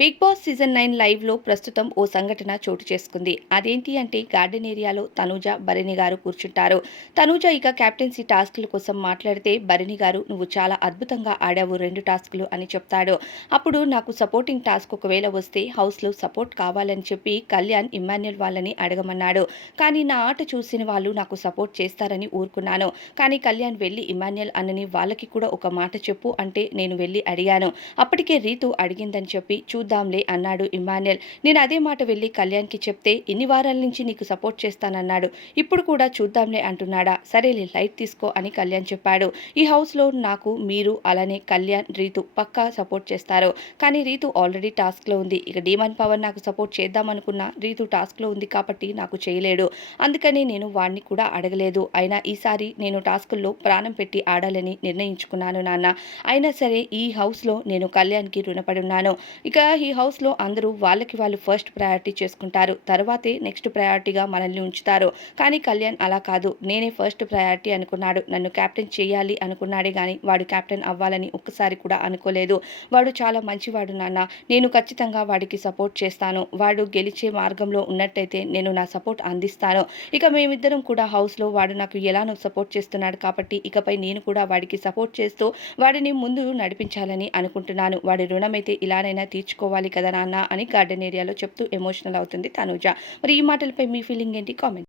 Big boss season nine లైవ్లో ప్రస్తుతం ఓ సంఘటన చోటు చేసుకుంది. అదేంటి అంటే గార్డెన్ ఏరియాలో తనూజ భరణి గారు కూర్చుంటారు. తనూజ ఇక కెప్టెన్సీ టాస్క్ల కోసం మాట్లాడితే భరణి గారు నువ్వు చాలా అద్భుతంగా ఆడావు రెండు టాస్క్లు అని చెప్తాడు. అప్పుడు నాకు సపోర్టింగ్ టాస్క్ ఒకవేళ వస్తే హౌస్లో సపోర్ట్ కావాలని చెప్పి కళ్యాణ్ ఇమాన్యుల్ వాళ్ళని అడగమన్నాడు. కానీ నా ఆట చూసిన వాళ్ళు నాకు సపోర్ట్ చేస్తారని ఊరుకున్నాను. కానీ కళ్యాణ్ వెళ్ళి ఇమాన్యుల్ అన్నని వాళ్ళకి కూడా ఒక మాట చెప్పు అంటే నేను వెళ్ళి అడిగాను. అప్పటికే రీతు అడిగిందని చెప్పి చూ చూద్దాంలే అన్నాడు ఇమాన్యుల్ నేను అదే మాట వెళ్ళి కళ్యాణ్కి చెప్తే ఇన్ని వారాల నుంచి నీకు సపోర్ట్ చేస్తానన్నాడు. ఇప్పుడు కూడా చూద్దాంలే అంటున్నాడా. సరేలే లైట్ తీసుకో అని కళ్యాణ్ చెప్పాడు. ఈ హౌస్లో నాకు మీరు అలానే కళ్యాణ్ రీతు పక్కా సపోర్ట్ చేస్తారు. కానీ రీతు ఆల్రెడీ టాస్క్లో ఉంది. ఇక డీమన్ పవన్ నాకు సపోర్ట్ చేద్దామనుకున్న రీతు టాస్క్లో ఉంది కాబట్టి నాకు చేయలేడు. అందుకని నేను వాడిని కూడా అడగలేదు. అయినా ఈసారి నేను టాస్కుల్లో ప్రాణం పెట్టి ఆడాలని నిర్ణయించుకున్నాను నాన్న. అయినా సరే ఈ హౌస్లో నేను కళ్యాణ్కి రుణపడి ఉన్నాను. ఇక ఈ హౌస్లో అందరూ వాళ్ళకి వాళ్ళు ఫస్ట్ ప్రయారిటీ చేసుకుంటారు. తర్వాతే నెక్స్ట్ ప్రయారిటీగా మనల్ని ఉంచుతారు. కానీ కళ్యాణ్ అలా కాదు. నేనే ఫస్ట్ ప్రయారిటీ అనుకున్నాడు. నన్ను క్యాప్టెన్ చేయాలి అనుకున్నాడే కానీ వాడు క్యాప్టెన్ అవ్వాలని ఒక్కసారి కూడా అనుకోలేదు. వాడు చాలా మంచివాడు నాన్న. నేను ఖచ్చితంగా వాడికి సపోర్ట్ చేస్తాను. వాడు గెలిచే మార్గంలో ఉన్నట్టయితే నేను నా సపోర్ట్ అందిస్తాను. ఇక మేమిద్దరం కూడా హౌస్లో వాడు నాకు ఎలానో సపోర్ట్ చేస్తున్నాడు కాబట్టి ఇకపై నేను కూడా వాడికి సపోర్ట్ చేస్తూ వాడిని ముందు నడిపించాలని అనుకుంటున్నాను. వాడి రుణమైతే ఇలానైనా తీర్చుకో చేసుకోవాలి కదా నాన్న అని గార్డెన్ ఏరియాలో చెప్తూ ఎమోషనల్ అవుతుంది తనూజ. మరి ఈ మాటలపై మీ ఫీలింగ్ ఏంటి? కామెంట్